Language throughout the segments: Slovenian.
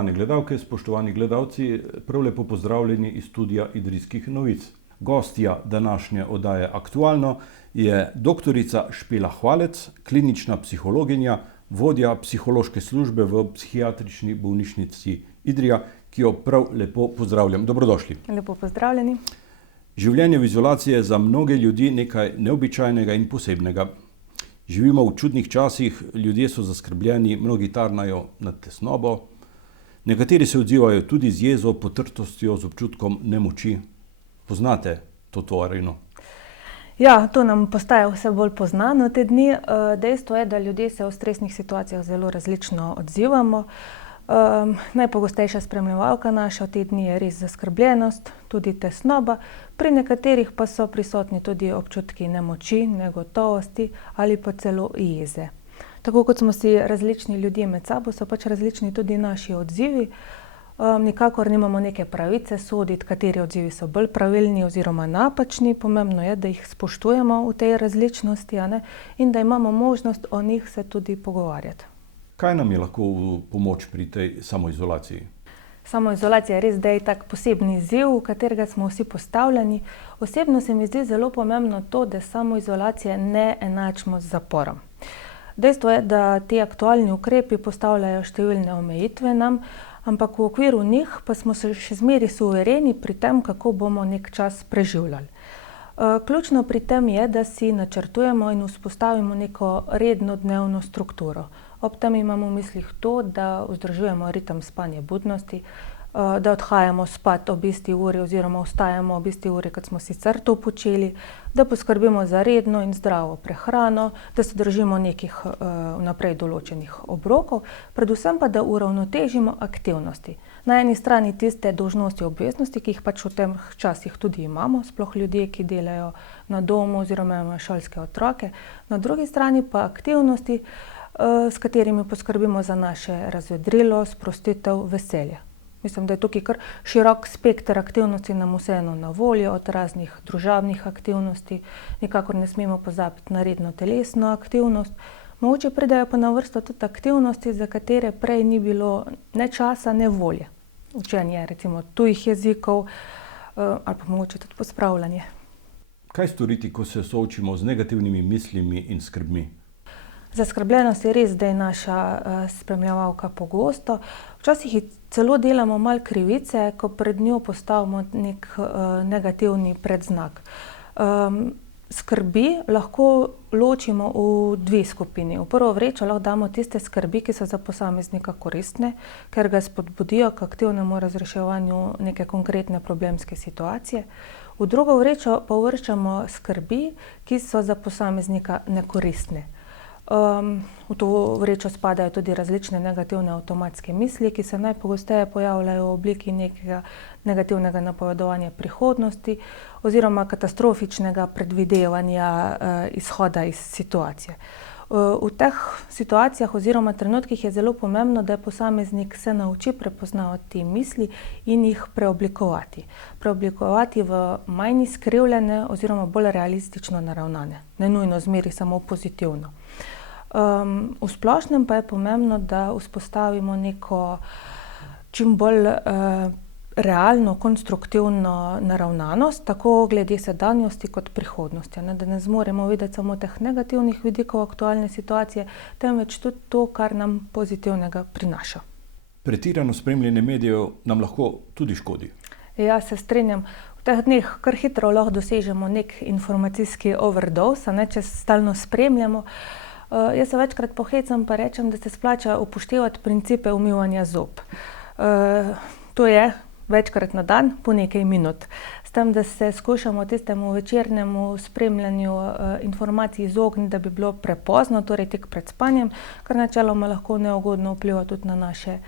Spoštovane gledalke, spoštovani gledalci, prav lepo pozdravljeni iz studia Idrijskih novic. Gostja današnje oddaje Aktualno je doktorica Špela Hvalec, klinična psihologinja, vodja psihološke službe v psihiatrični bolnišnici Idrija, ki jo prav lepo pozdravljam. Dobrodošli. Lepo pozdravljeni. Življenje v izolaciji je za mnoge ljudi nekaj neobičajnega in posebnega. Živimo v čudnih časih, ljudje so zaskrbljeni, mnogi tarnajo nad tesnobo, nekateri se odzivajo tudi z jezo, potrtostjo, z občutkom nemoči. Poznate to tovarino? Ja, to nam postaja vse bolj poznano te dni. Dejstvo je, da ljudje se v stresnih situacijah zelo različno odzivamo. Najpogostejša spremljevalka naša v te dni je res zaskrbljenost, tudi tesnoba, pri nekaterih pa so prisotni tudi občutki nemoči, negotovosti ali pa celo jeze. Tako kot smo si različni ljudje med sabo, so pač različni tudi naši odzivi. Nikakor nimamo neke pravice soditi, kateri odzivi so bolj pravilni oziroma napačni. Pomembno je, da jih spoštujemo v tej različnosti, in da imamo možnost o njih se tudi pogovarjati. Kaj nam je lahko v pomoč pri tej samoizolaciji? Samoizolacija je res zdaj tak posebni izziv, v katerega smo vsi postavljeni. Osebno se mi zdi zelo pomembno to, da samoizolacije ne enačimo z zaporom. Dejstvo je, da ti aktualni ukrepi postavljajo številne omejitve nam, ampak v okviru njih pa smo se še zmeraj suvereni pri tem, kako bomo nek čas preživljali. Ključno pri tem je, da si načrtujemo in vzpostavimo neko redno dnevno strukturo. Ob tem imamo v mislih to, da vzdržujemo ritem spanja budnosti, da odhajamo spat ob isti uri oziroma vstajamo ob isti uri, kot smo sicer to počeli, da poskrbimo za redno in zdravo prehrano, da se držimo nekih vnaprej določenih obrokov, predvsem pa, da uravnotežimo aktivnosti. Na eni strani tiste dolžnosti, obveznosti, ki jih pač v tem časih tudi imamo, sploh ljudje, ki delajo na domu oziroma imajo šolske otroke, na drugi strani pa aktivnosti, s katerimi poskrbimo za naše razvedrilo, sprostitev, veselje. Mislim, da je tukaj kar širok spekter aktivnosti nam vseeno na voljo, od raznih družabnih aktivnosti, nikakor ne smemo pozabiti na redno telesno aktivnost. Mogoče pridejo pa na vrsto tudi aktivnosti, za katere prej ni bilo ne časa, ne volje. Učenje recimo tujih jezikov ali pa mogoče tudi pospravljanje. Kaj storiti, ko se soočimo z negativnimi mislimi in skrbmi? Zaskrbljenost je res zdaj naša spremljevalka pogosto. Včasih celo delamo malo krivice, ko pred njo postavimo nek negativni predznak. Skrbi lahko ločimo v dve skupini. V prvo vrečo lahko damo tiste skrbi, ki so za posameznika koristne, ker ga spodbudijo k aktivnemu razreševanju neke konkretne problemske situacije. V drugo vrečo pa uvrščamo skrbi, ki so za posameznika nekoristne. V to vrečo spadajo tudi različne negativne avtomatske misli, ki se najpogosteje pojavljajo v obliki nekega negativnega napovedovanja prihodnosti oziroma katastrofičnega predvidevanja izhoda iz situacije. V teh situacijah oziroma trenutkih je zelo pomembno, da posameznik se nauči prepoznavati te misli in jih preoblikovati. Preoblikovati v manj izkrivljene oziroma bolj realistično naravnane, ne nujno zmeri samo pozitivno. V splošnem pa je pomembno, da vzpostavimo neko čim bolj realno, konstruktivno naravnanost, tako glede sedanjosti kot prihodnosti. Da ne zmoremo videti samo teh negativnih vidikov aktualne situacije, temveč tudi to, kar nam pozitivnega prinaša. Pretirano spremljanje medijev nam lahko tudi škodi. Ja, se strinjam. V teh dneh kar hitro lahko dosežemo nek informacijski overdose, če stalno spremljamo. Jaz se večkrat pohecam pa rečem, da se splača upoštevati principe umivanja zob. To je večkrat na dan, po nekaj minut. S tem, da se skušamo tistemu večernemu spremljanju informacij izogniti, da bi bilo prepozno, torej tik pred spanjem, kar načeloma lahko neugodno vpliva tudi na naše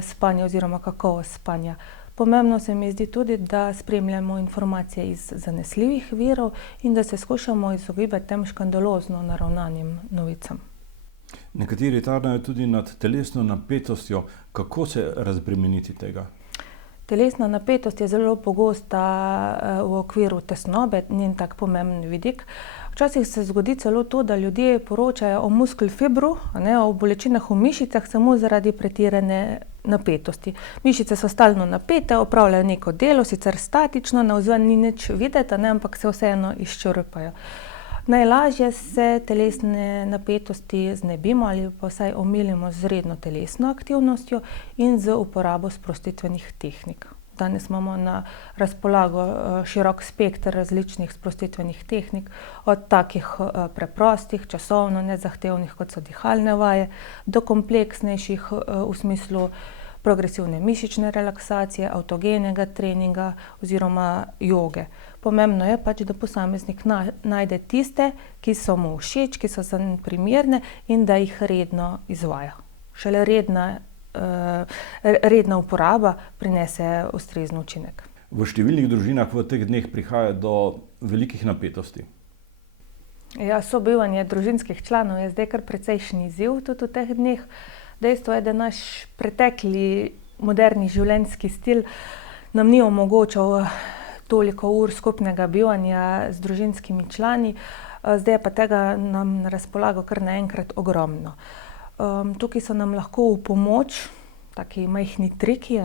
spanje oziroma kakovost spanja. Pomembno se mi zdi tudi, da spremljamo informacije iz zanesljivih virov in da se skušamo izogibati tem škandalozno naravnanim novicam. Nekateri tarnajo tudi nad telesno napetostjo. Kako se razbremeniti tega? Telesna napetost je zelo pogosta v okviru tesnobe, njen tak pomemben vidik. Včasih se zgodi celo to, da ljudje poročajo o muskelfibru, o bolečinah v mišicah samo zaradi pretirane napetosti. Mišice so stalno napete, opravljajo neko delo, sicer statično, navzven ni nič videti, ampak se vseeno izčrpajo. Najlažje se telesne napetosti znebimo ali pa vsaj omilimo z redno telesno aktivnostjo in z uporabo sprostitvenih tehnik. Danes imamo na razpolago širok spekter različnih sprostitvenih tehnik, od takih preprostih, časovno nezahtevnih, kot so dihalne vaje, do kompleksnejših v smislu progresivne mišične relaksacije, avtogenega treninga oziroma joge. Pomembno je da posameznik najde tiste, ki so mu všeč, ki so zanj primerne in da jih redno izvaja. Šele redna uporaba prinese ustrezen učinek. V številnih družinah v teh dneh prihaja do velikih napetosti. Ja, sobivanje družinskih članov je zdaj kar precejšnji izziv tudi v teh dneh. Dejstvo je, da naš pretekli moderni življenjski stil nam ni omogočal toliko ur skupnega bivanja z družinskimi člani, zdaj pa tega nam na razpolago kar naenkrat ogromno. Tukaj so nam lahko v pomoč taki majhni triki,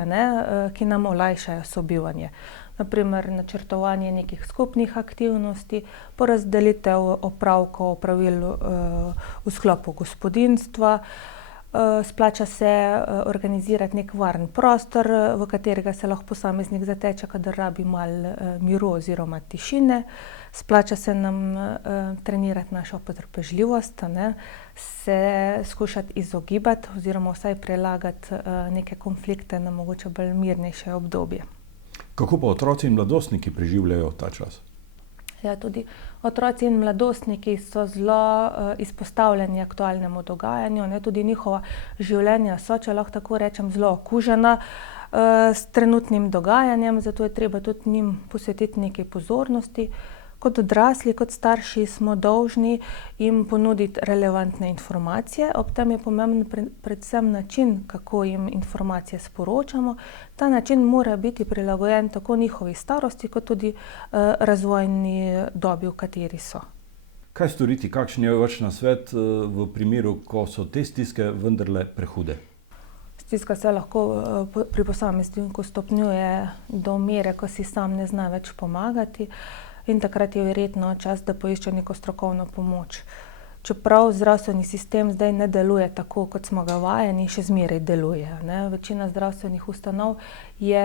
ki nam olajšajo sobivanje. Na primer načrtovanje nekih skupnih aktivnosti, porazdelitev opravkov, opravil v sklopu gospodinjstva. Splača se organizirati nek varen prostor, v katerega se lahko posameznik zateče, kadar rabi malo miru oziroma tišine. Splača se nam trenirati našo potrpežljivost, se skušati izogibati oziroma vsaj prelagati neke konflikte na mogoče bolj mirnejše obdobje. Kako pa otroci in mladostniki preživljajo ta čas? Ja, tudi otroci in mladostniki so zelo izpostavljeni aktualnemu dogajanju, tudi njihova življenja so, če lahko tako rečem, zelo okužena s trenutnim dogajanjem, zato je treba tudi njim posvetiti nekaj pozornosti. Kot odrasli, kot starši smo dolžni jim ponuditi relevantne informacije, ob tem je pomemben predvsem način, kako jim informacije sporočamo. Ta način mora biti prilagojen tako njihovi starosti, kot tudi razvojni dobi, v kateri so. Kaj storiti, kakšen je vaš nasvet v primeru, ko so te stiske vendarle prehude? Stiska se lahko pri posamezniku stopnjuje do mere, ko si sam ne zna več pomagati. In takrat je verjetno čas, da poišče neko strokovno pomoč. Čeprav zdravstveni sistem zdaj ne deluje tako, kot smo ga vajeni, še zmeraj deluje. Večina zdravstvenih ustanov je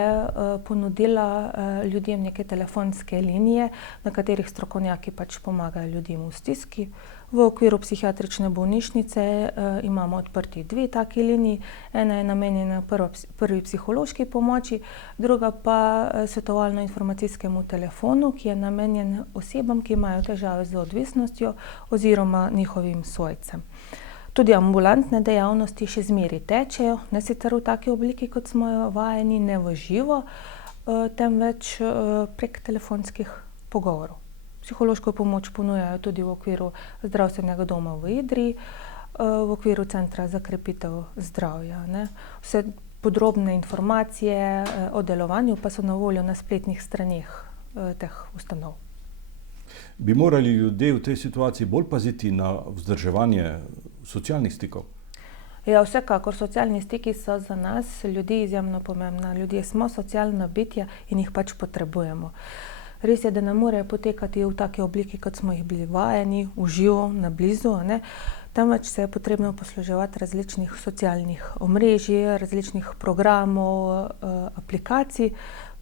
ponudila ljudem neke telefonske linije, na katerih strokovnjaki pomagajo ljudem v stiski. V okviru psihiatrične bolnišnice imamo odprti 2 taki liniji. Ena je namenjena prvi psihološki pomoči, druga pa svetovalno-informacijskemu telefonu, ki je namenjen osebam, ki imajo težave z odvisnostjo oziroma njihovim svojcem. Tudi ambulantne dejavnosti še zmeraj tečejo, ne sicer v taki obliki, kot smo jo vajeni, ne v živo, temveč prek telefonskih pogovorov. Psihološko pomoč ponujajo tudi v okviru zdravstvenega doma v Idriji, v okviru Centra za krepitev zdravja. Vse podrobne informacije o delovanju pa so na voljo na spletnih straneh teh ustanov. Bi morali ljudje v tej situaciji bolj paziti na vzdrževanje socialnih stikov? Ja, vsekakor, socialni stiki so za nas, ljudi, izjemno pomembna. Ljudje smo socialna bitja in jih potrebujemo. Res je, da ne morejo potekati v taki obliki, kot smo jih bili vajeni, v živo, na blizu, temveč se je potrebno posluževati različnih socialnih omrežij, različnih programov, aplikacij.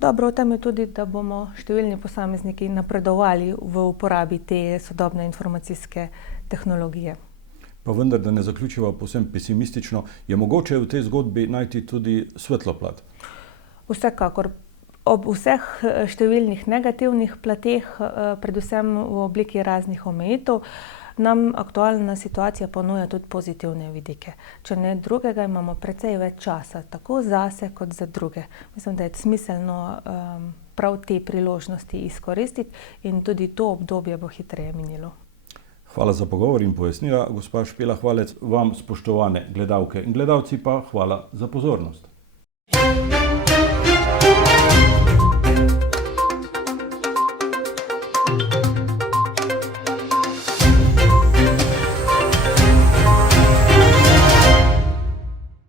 Dobro v tem je tudi, da bomo številni posamezniki napredovali v uporabi te sodobne informacijske tehnologije. Pa vendar, da ne zaključiva povsem pesimistično, je mogoče v tej zgodbi najti tudi svetlo plat? Vsekakor. Ob vseh številnih negativnih plateh, predvsem v obliki raznih omejitev, nam aktualna situacija ponuja tudi pozitivne vidike. Če ne drugega, imamo precej več časa, tako zase kot za druge. Mislim, da je smiselno prav te priložnosti izkoristiti in tudi to obdobje bo hitreje minilo. Hvala za pogovor in pojasnila, gospa Špela Hvalec. Vam, spoštovane gledalke in gledalci, pa hvala za pozornost.